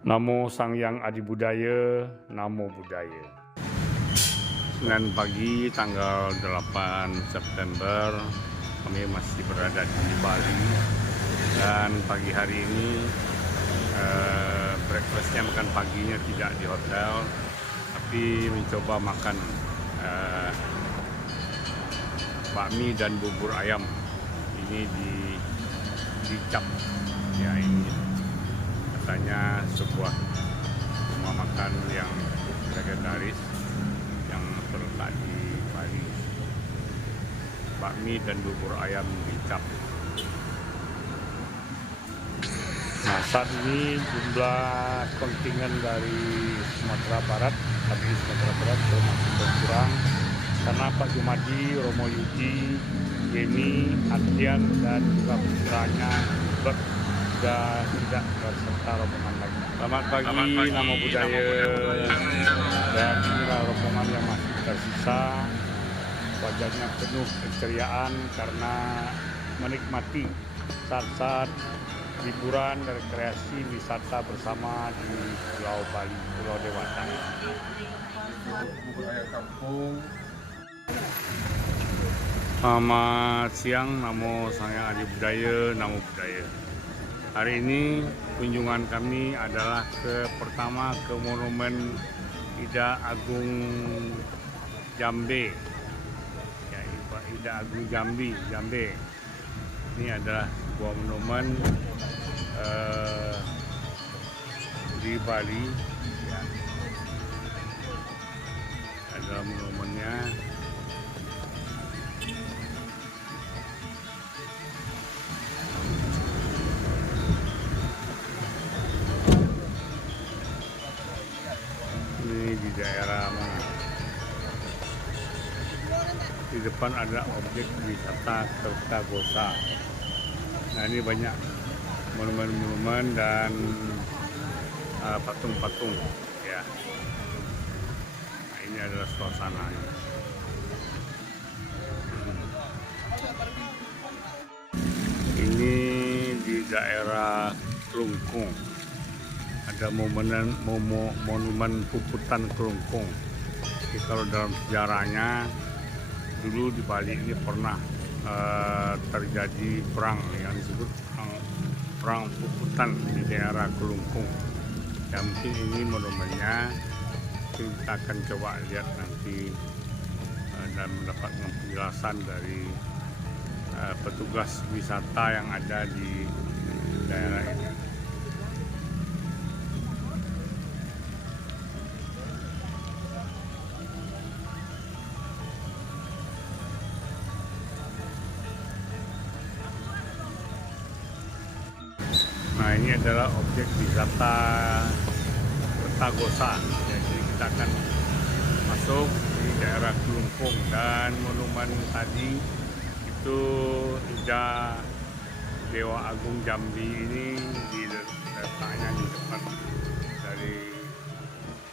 Namo Sang Hyang Adi Budaya, Namo Buddhaya. Senin pagi tanggal 8 September, kami masih berada di Bali. Dan pagi hari ini breakfastnya, makan paginya tidak di hotel, tapi mencoba makan bakmi dan bubur ayam. Ini di Cap, ya, ini katanya sebuah rumah makan yang legendaris yang terletak di Bali. Bakmi dan bubur ayam di Cap. Nah, saat ini jumlah kontingen dari Sumatera Barat, tapi Sumatera Barat masih berkurang karena Pak Jumadi, Romo Yudi, Yeni, Ardian, dan juga putranya sudah tidak berserta rombongan lagi. Selamat pagi, Namo Buddhaya. Dan inilah rombongan yang masih tersisa. Wajahnya penuh keceriaan karena menikmati saat-saat liburan dan rekreasi wisata bersama di Pulau Bali, Pulau Dewata. Bubur ayam kampung. Selamat siang, Namo Sang Hyang Adi Budaya, Namo Buddhaya. Hari ini kunjungan kami adalah pertama ke Monumen Ida Agung Jambe, ya, Ida Agung Jambe. Ini adalah sebuah monumen di Bali, ya. Adalah monumennya. Ini di daerah mana? Di depan ada objek wisata Kertagosa. Nah, ini banyak monumen-monumen dan patung-patung, ya. Nah, ini adalah suasananya. Ini di daerah Klungkung. Ada monumen Puputan Klungkung. Jadi kalau dalam sejarahnya, dulu di Bali ini pernah terjadi perang yang disebut perang Puputan di daerah Klungkung. Ya, mungkin ini monumennya. Kita akan coba lihat nanti dan mendapatkan penjelasan dari petugas wisata yang ada di daerah ini. Nah, ini adalah objek wisata Kertagosa. Jadi kita akan masuk di daerah Klungkung, dan monumen tadi itu Ida Dewa Agung Jambi ini letaknya di depan dari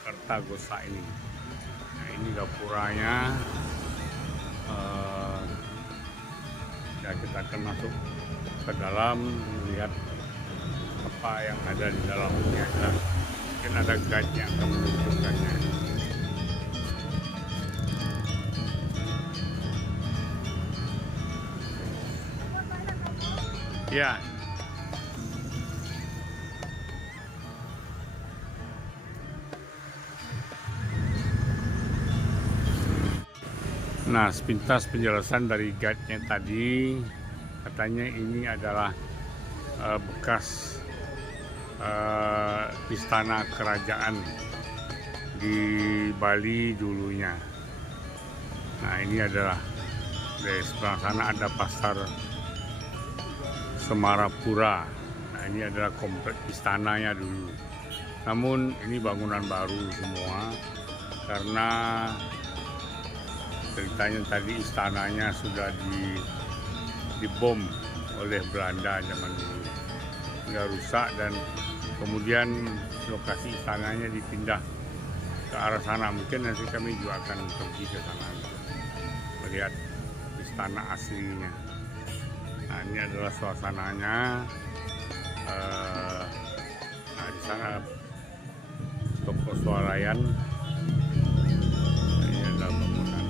Kertagosa ini. Nah, ini gapuranya. Ya, kita akan masuk ke dalam melihat apa yang ada di dalamnya. Mungkin ada guide yang akan menunjukkannya. Ya. Nah, sepintas penjelasan dari guide-nya tadi, katanya ini adalah bekas istana kerajaan di Bali dulunya. Nah, ini adalah dari sebelah sana ada pasar Semarapura. Nah, ini adalah komplek istananya dulu. Namun ini bangunan baru semua karena ceritanya tadi istananya sudah dibom oleh Belanda zaman dulu, nggak rusak, dan kemudian lokasi istananya dipindah ke arah sana. Mungkin nanti kami juga akan pergi ke sana untuk melihat istana aslinya. Nah, ini adalah suasananya. Nah, di sana Swarayan. Ini adalah bangunan.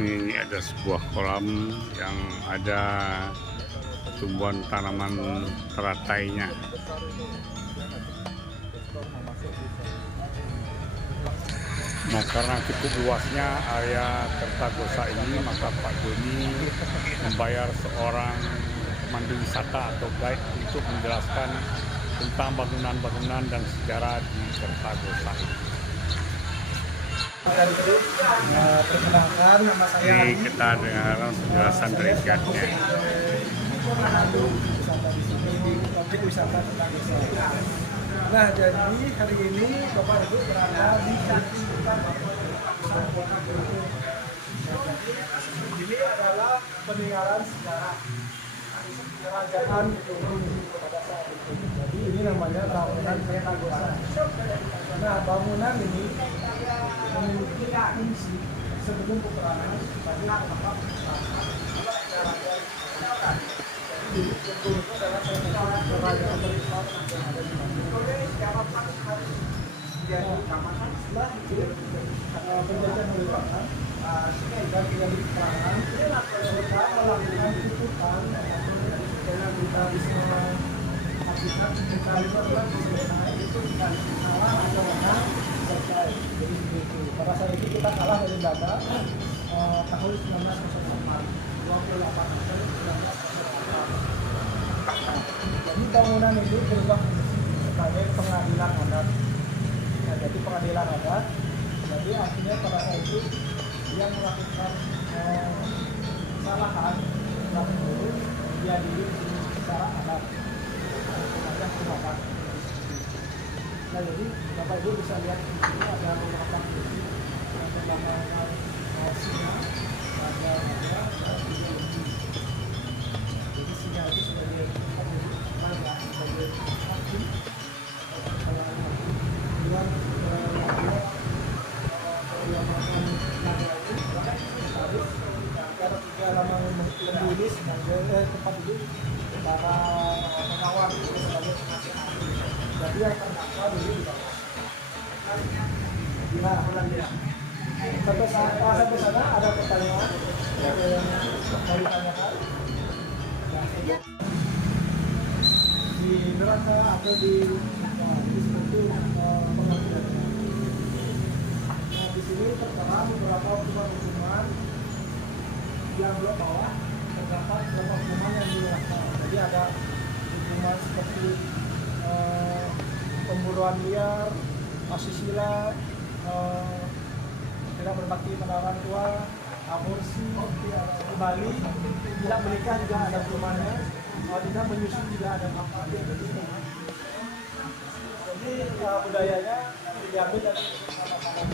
Ini ada sebuah kolam yang ada tumbuhan tanaman teratainya. Nah, karena cukup luasnya area Kertagosa ini, maka Pak Joni membayar seorang pemandu wisata atau guide untuk menjelaskan tentang bangunan-bangunan dan sejarah di Kertagosa ini. Perkenalkan, nama saya Ini kita dengarkan penjelasan dari guide-nya. pemandu wisata di sini, objek wisata Kertagosa. Nah, jadi hari ini Bapak Ibu berada di kaki ini adalah peninggalan sejarah kerajaan Turun pada saat itu. Jadi ini namanya bangunan Kertagosa. Nah, bangunan ini memiliki fungsi sebelum peperangan sebagai tempat itu adalah kerajaan beriman yang ada di setelah itu penjajahan dilakukan dan tidak diperangan mereka melakukan tutupan dengan brutalisme hakikat kita itu adalah selesai itu kalah atau menang selesai. Jadi begitu. Pada saat itu kita kalah dari Belanda tahun 1904 28 April 1904. Jadi bangunan ini berubah sebagai pengadilan adat. Nah, jadi pengadilan adat, jadi artinya pada saat itu yang melakukan kesalahan tersebut dia diadili secara adat, semacam tindakan. Nah, jadi Bapak Ibu bisa lihat di sini ada beberapa kursi yang terdapat singa, ada jadi singa itu sebagai naga, sebagai hakim. Lembulis tempat itu para penawar itu sebagai penasihat. Jadi yang terdakwa dulu di bawah. Nah, sampai sana ada pertanyaan yang mau ditanyakan. Di neraka atau di seperti pengadilan. Nah, di sini tertera beberapa hukuman yang belum bawah, terdapat beberapa hukuman yang dilakukan. Jadi ada hukuman seperti pembunuhan liar, asusila, tidak berbakti pada orang tua, aborsi, kembali, tidak menikah juga ada hukumannya, tidak menyusui juga ada hukumannya. Jadi budayanya diambil dari sama-sama.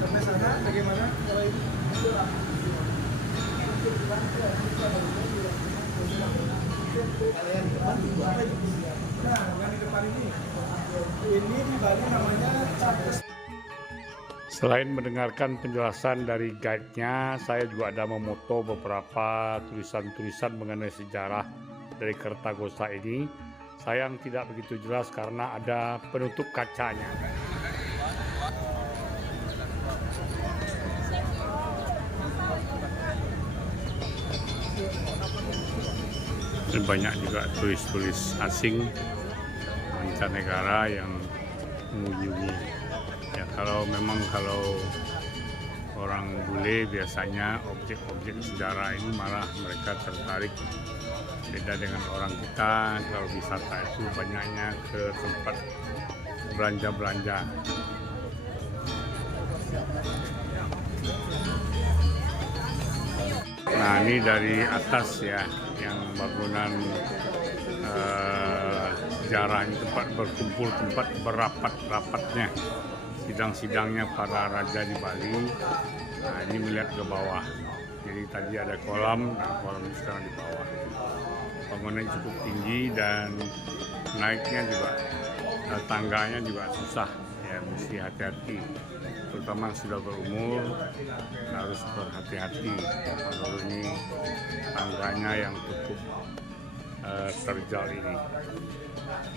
Sampai sana bagaimana kalau ini? Nah, yang di depan ini di Bali namanya Charles. Selain mendengarkan penjelasan dari guide-nya, saya juga ada memoto beberapa tulisan-tulisan mengenai sejarah dari Kertagosa ini. Sayang tidak begitu jelas karena ada penutup kacanya. Dan banyak juga tulis-tulis asing mancanegara yang mengunjungi. Ya, kalau orang bule biasanya objek-objek sejarah ini malah mereka tertarik. Beda dengan orang kita, kalau wisata itu banyaknya ke tempat belanja-belanja. Nah, ini dari atas ya, yang bangunan sejarah ini, tempat berkumpul, tempat berapat-rapatnya sidang-sidangnya para raja di Bali. Nah, ini melihat ke bawah. Jadi tadi ada kolam, dan kolam ini sekarang di bawah. Bangunannya cukup tinggi dan naiknya juga, tangganya juga susah. Ya, mesti hati-hati. Terutama yang sudah berumur harus berhati-hati. Kalau ini tangganya yang cukup terjal ini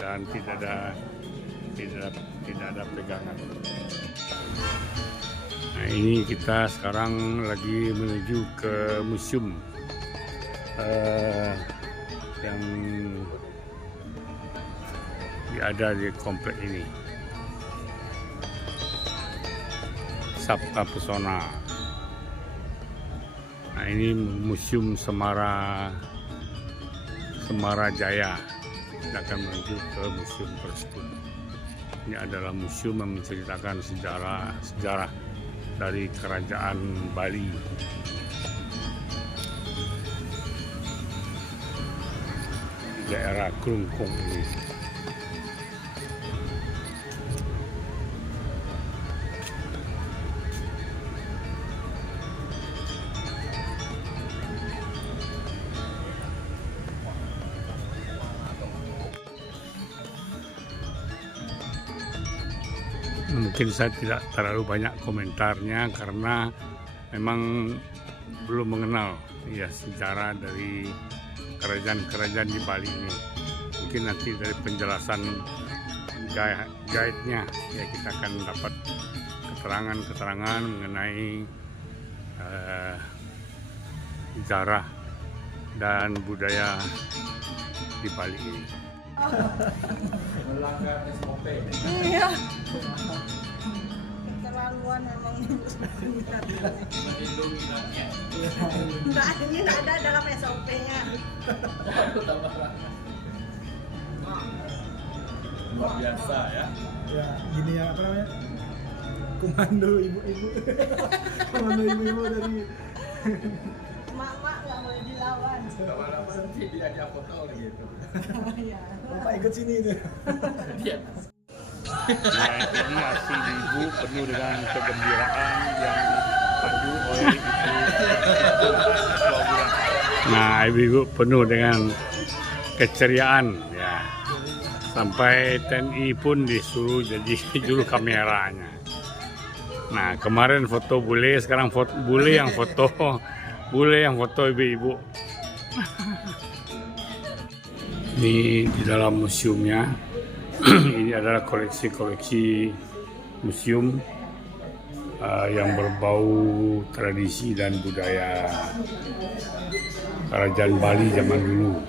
dan tidak ada pegangan. Nah, ini kita sekarang lagi menuju ke museum yang ada di komplek ini, Sabta Pesona. Nah, ini Museum Semara Jaya. Kita akan menuju ke museum tersebut. Ini adalah museum yang menceritakan sejarah dari kerajaan Bali. Di daerah Klungkung ini. Mungkin saya tidak terlalu banyak komentarnya karena memang belum mengenal ya sejarah dari kerajaan-kerajaan di Bali ini. Mungkin nanti dari penjelasan guide-nya ya kita akan dapat keterangan mengenai sejarah dan budaya di Bali ini. Melanggar SOP. Iya. Keterlaluan memang ini. Enggak, ini enggak ada dalam SOP-nya. Luar biasa ya. Ya, gini ya, apa namanya? Komando ibu-ibu. Komando ibu-ibu dari Mak-mak nggak boleh dilawan. Lama-lama nanti diajak foto gitu. Iya. Bapak ikut sini itu. Dia. Nah, ini aksi ibu penuh dengan kegembiraan yang dipandu oleh ibu. Nah, ibu penuh dengan keceriaan ya. Sampai TNI pun disuruh jadi juru kameranya. Nah, kemarin foto bule, sekarang bule yang foto ibu-ibu. Ini di dalam museumnya. Ini adalah koleksi-koleksi museum yang berbau tradisi dan budaya kerajaan Bali zaman dulu.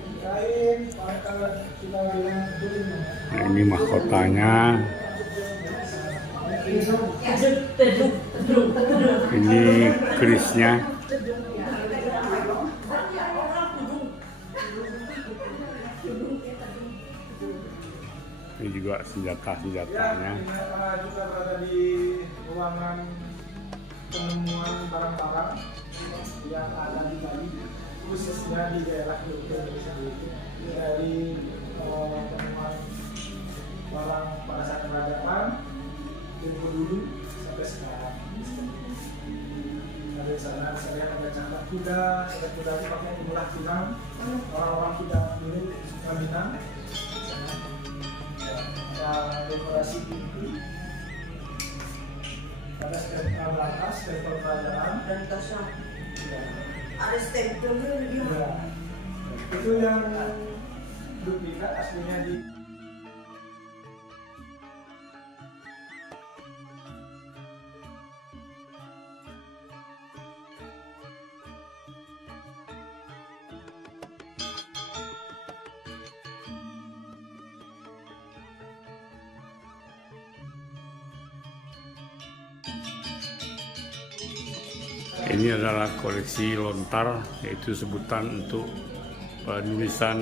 Nah, ini mahkotanya. Ini kerisnya. Ini juga senjata-senjatanya. Juga berada di ruangan penemuan barang-barang yang ada di Bali, khususnya di daerah Indonesia sendiri. Dari penemuan barang pada saat kerajaan, tempo dulu sampai sekarang. Ada di sana saya ada catat kuda itu pakai jumlah Pinang, orang-orang kita dulu suka Minang. Dekorasi pintu, ada stempel atas, stempel kerajaan Dan kosong. ya. Ada stempel dia. Ya. Itu yang duplikat aslinya di Ini adalah koleksi lontar, yaitu sebutan untuk penulisan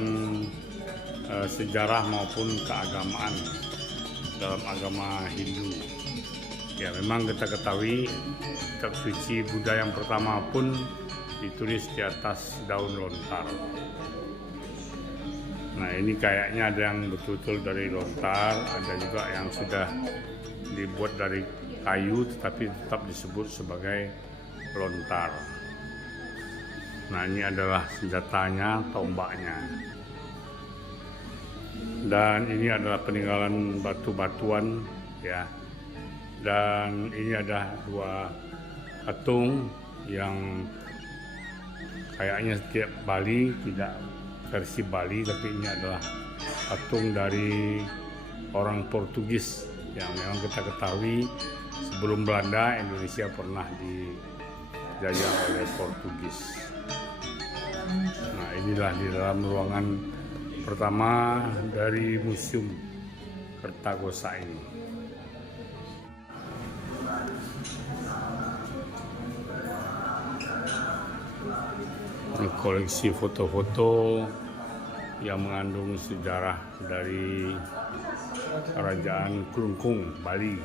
sejarah maupun keagamaan dalam agama Hindu. Ya, memang kita ketahui kitab suci Buddha yang pertama pun ditulis di atas daun lontar. Nah, ini kayaknya ada yang betul-betul dari lontar, ada juga yang sudah dibuat dari kayu tetapi tetap disebut sebagai lontar. Nah, ini adalah senjatanya, tombaknya. Dan ini adalah peninggalan batu-batuan ya. Dan ini ada 2 patung yang kayaknya setiap Bali, tidak versi Bali, tapi ini adalah patung dari orang Portugis yang memang kita ketahui sebelum Belanda, Indonesia pernah dijajah oleh Portugis. Nah, inilah di dalam ruangan pertama dari Museum Kertagosa ini. Ini koleksi foto-foto yang mengandung sejarah dari Kerajaan Klungkung, Bali.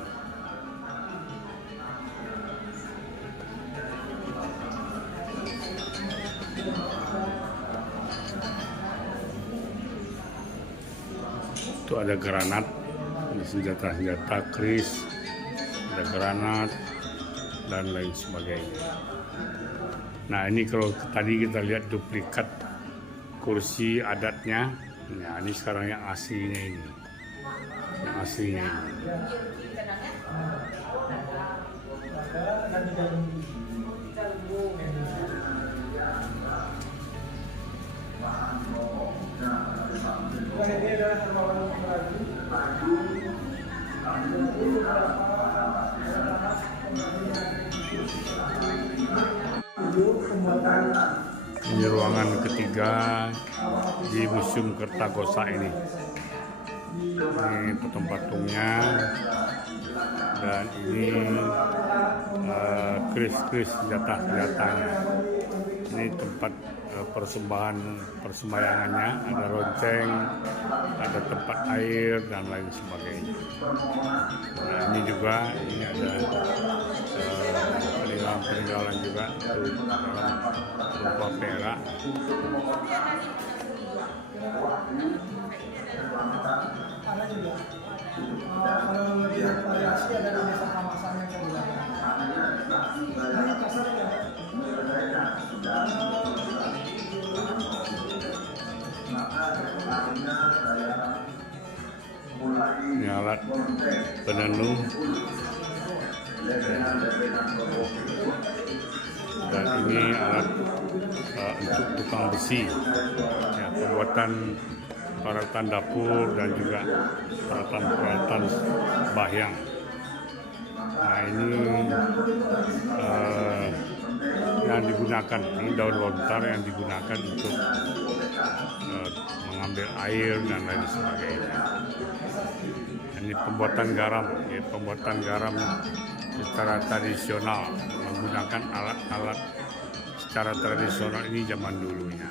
Itu ada granat, senjata-senjata keris, ada granat dan lain sebagainya. Nah, ini kalau tadi kita lihat duplikat kursi adatnya, nah ini sekarang yang aslinya ini, yang aslinya ini. Ini ruangan ketiga di Museum Kertagosa ini. Ini patung-patungnya dan ini keris-keris senjata-senjatanya. Ini tempat persembayangannya, ada ronceng, ada tempat air dan lain sebagainya. Nah, ini juga ini ada peninggalan juga dalam berupa perak. Ada juga kalau di variasi ada di desa Kamasan yang saya bilang. Ini kasarnya ini alat penenun dan ini alat untuk tukang besi ya, pembuatan peralatan dapur dan juga peralatan bahyang. Nah, ini yang digunakan, ini daun lontar yang digunakan untuk mengambil air dan lain sebagainya. Ini pembuatan garam, ya, pembuatan garam secara tradisional menggunakan alat-alat secara tradisional ini zaman dulunya.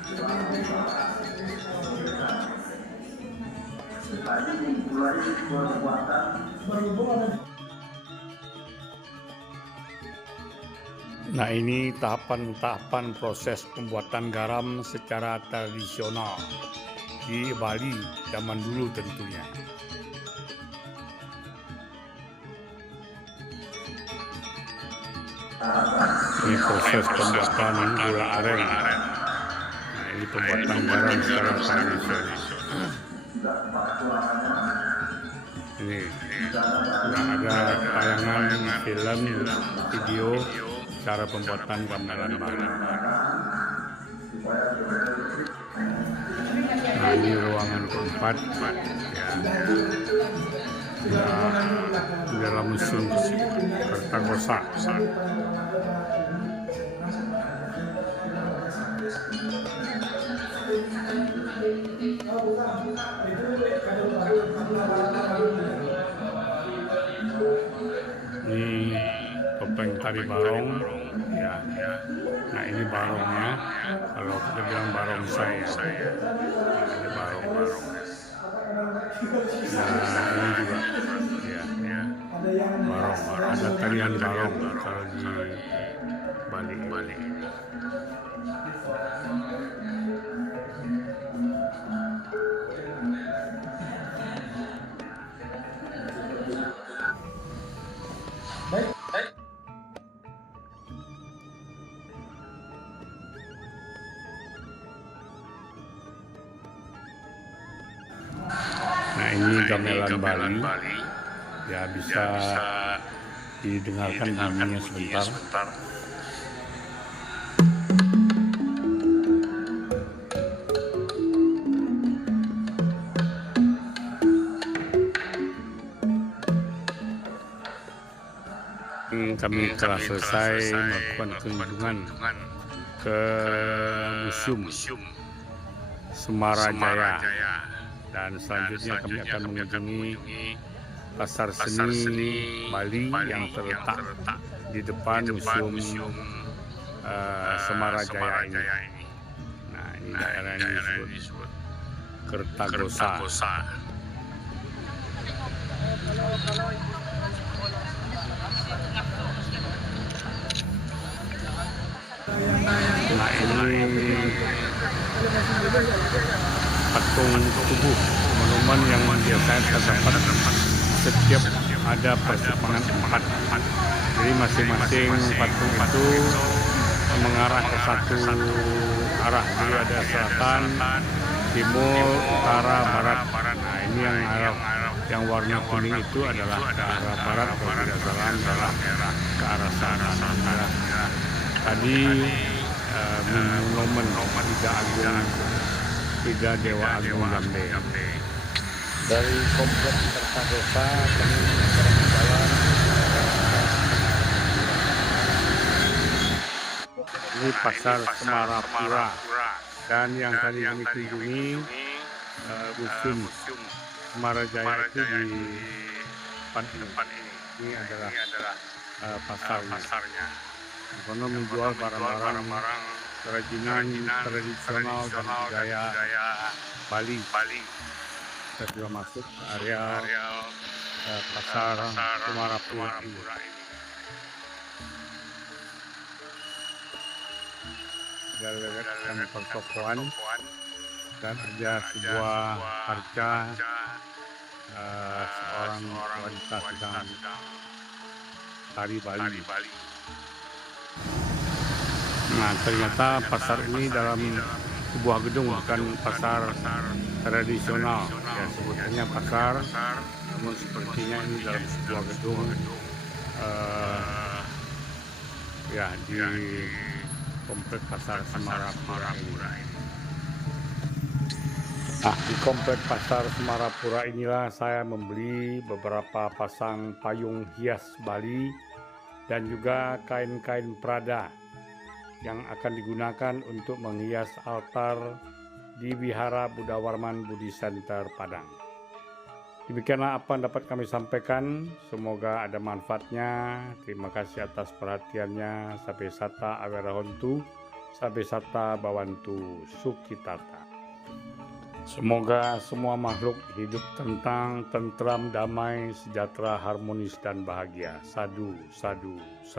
Nah, ini tahapan-tahapan proses pembuatan garam secara tradisional di Bali zaman dulu tentunya. Ini proses pembuatan gula aren. Nah, ini pembuatan garam secara tradisional. Ini ada tayangan film, video cara pembuatan gamelan Bali. Nah, ini ruangan keempat ya. Dalam Museum Kertagosa. Ini topeng tari barong ya. Nah, ini barongnya, kalau kita bilang barongsai ya. Nah, ini barong. Nah, ini juga ya. Barong, ada tarian barong kalau di Bali. Baik gamelan Bali. Ya bisa didengarkan bunyinya sebentar. Kami telah selesai melakukan kunjungan ke Museum Semarajaya, dan selanjutnya kami akan mengunjungi Pasar Seni Bali yang terletak di depan Museum Semarajaya ini. Nah, ini daerah yang disebut Kertagosa. Nah, ini patung tubuh monumen yang biasanya terdapat setiap ada persimpangan empat. Jadi masing-masing patung itu mengarah ke satu arah. Jadi ada selatan, timur, utara, barat. Nah, ini yang warna kuning itu adalah ke arah barat, kalau tidak salah adalah ke arah sana. Tadi monumen Tiga Dewa Agung Gambe. Dari kompleks Kertagosa kami berjalan. Ini Pasar Semarapura, dan yang tadi kami kunjungi Museum Semarajaya itu di depan ini. Ini adalah pasarnya. Karena menjual barang-barang kerajinan tradisional dan budaya Bali. Kita sudah masuk ke area Pasar Semarapura ini. Kita lihat pertokoan dan ada sebuah arca seorang wanita sedang tari Bali. Nah, ternyata pasar ini dalam sebuah gedung, bukan pasar tradisional. Ya, sebutannya pasar, namun sepertinya ini dalam sebuah gedung ya di komplek Pasar Semarapura ini. Nah, di komplek Pasar Semarapura inilah saya membeli beberapa pasang payung hias Bali dan juga kain-kain Prada yang akan digunakan untuk menghias altar di Wihara Buddha Warman Buddhist Center Padang. Demikianlah apa yang dapat kami sampaikan. Semoga ada manfaatnya. Terima kasih atas perhatiannya. Sabe sata awerahontu, sabe sata bawantu sukitata. Semoga semua makhluk hidup tentram, damai, sejahtera, harmonis, dan bahagia. Sadu, sadu, sadu.